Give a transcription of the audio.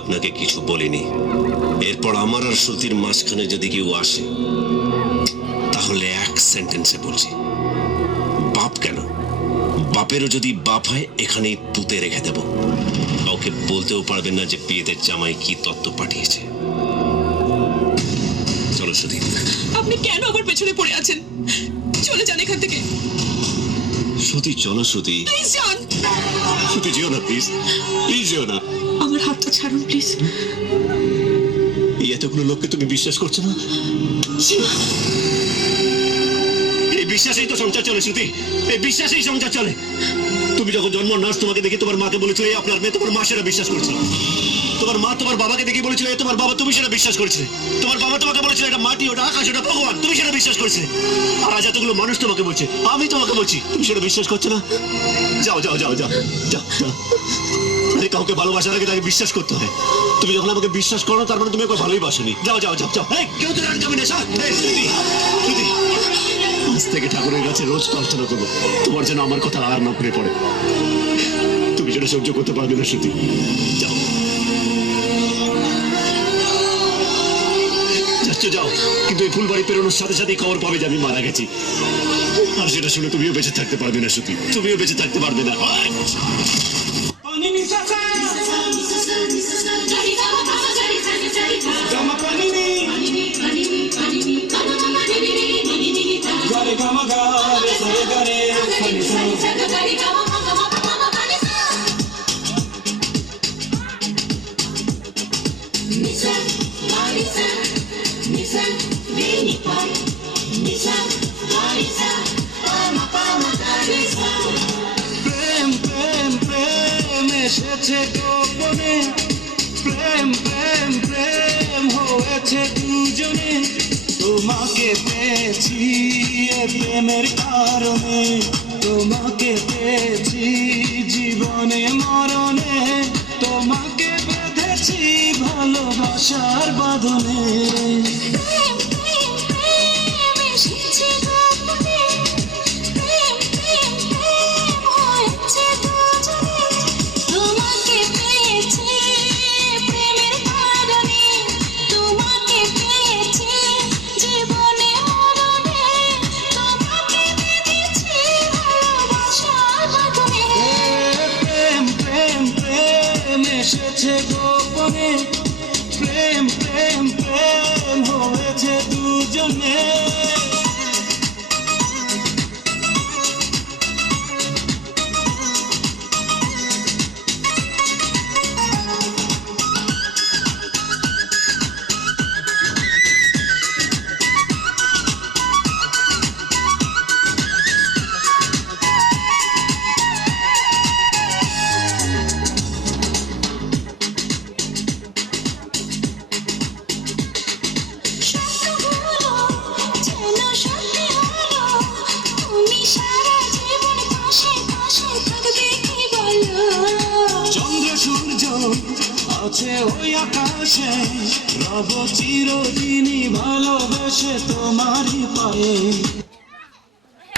আপনাকে কিছু বলিনি। এরপর আমার আর শ্রুতির মাঝখানে যদি কেউ আসে তাহলে এক সেন্টেন্সে বলছি, বাপ কেন, বাপেরও যদি বাপ হয় এখানেই পুঁতে রেখে দেব। কাউকে বলতেও পারবেন না যে বিয়েতে জামাই কি তত্ত্ব পাঠিয়েছে। চলো শ্রুতি। আপনি কেন আমার পেছনে পড়ে আছেন? চলে যান এখান থেকে। শ্রুতি চলো শ্রুতি। প্লিজ যান। শ্রুতি যেও না, প্লিজ প্লিজ যেও না। আমার হাতটা ছাড়ুন প্লিজ। এই এতগুলো লোককে তুমি বিশ্বাস করছো না? এই বিশ্বাসেই তো সংসার চলে শ্রুতি, এই বিশ্বাসেই সংসার চলে। তুমি যখন জন্ম নার্স তোমাকে দেখে তোমার মাকে বলেছিলে আপনার মেয়ে, তোমার মা সেটা বিশ্বাস করেছিল। তোমার মা তোমার বাবাকে দেখে বলেছিল তোমার বাবা, তুমি সেটা বিশ্বাস করেছিলে। তোমার বাবা তোমাকে বলেছিল এটা মাটি, ওটা আকাশ, ওটা ভগবান, তুমি সেটা বিশ্বাস করেছিলে। আর আজ এতগুলো মানুষ তোমাকে বলছে, আমি তোমাকে বলছি, তুমি সেটা বিশ্বাস করছো না। যাও যাও যাও যাও যাও যাও। আরে কাউকে ভালোবাসার আগে তাকে বিশ্বাস করতে হয়। তুমি যখন আমাকে বিশ্বাস করো তার মানে তুমি ওকে ভালোই বাসনি। যাও যাও যাও যাও। এই কেউ তো রান যাবে না। শ্রুতি শ্রুতি, আজ থেকে ঠাকুরের কাছে রোজ প্রার্থনা করবো তোমার যেন আমার কথা আর না মনে পড়ে। তুমি সেটা সহ্য করতে পারবে না শ্রুতি। যাও যাচ্ছ যাও, কিন্তু এই ফুলবাড়ি পেরোনোর সাথে সাথেই খবর পাবে যে আমি মারা গেছি। আর সেটা শুনে তুমিও বেঁচে থাকতে পারবে না শ্রুতি, তুমিও বেঁচে থাকতে পারবে না। প্রেম প্রেম প্রেম এসেছে গোপনে, প্রেম প্রেম প্রেম হয়েছে দুজনে। তোমাকে পেয়েছি এ প্রেমের কারণে, তোমাকে পেয়েছি জীবনে মরণে, তোমাকে বেঁধেছি ভালোবাসার বাঁধনে। এসেছে গোপনে, প্রেম প্রেম প্রেম হয়েছে দুজনে। চন্দ্র সূর্য আছে ওই আকাশে, রব চিরদিনই ভালোবেসে তোমারই পায়ে।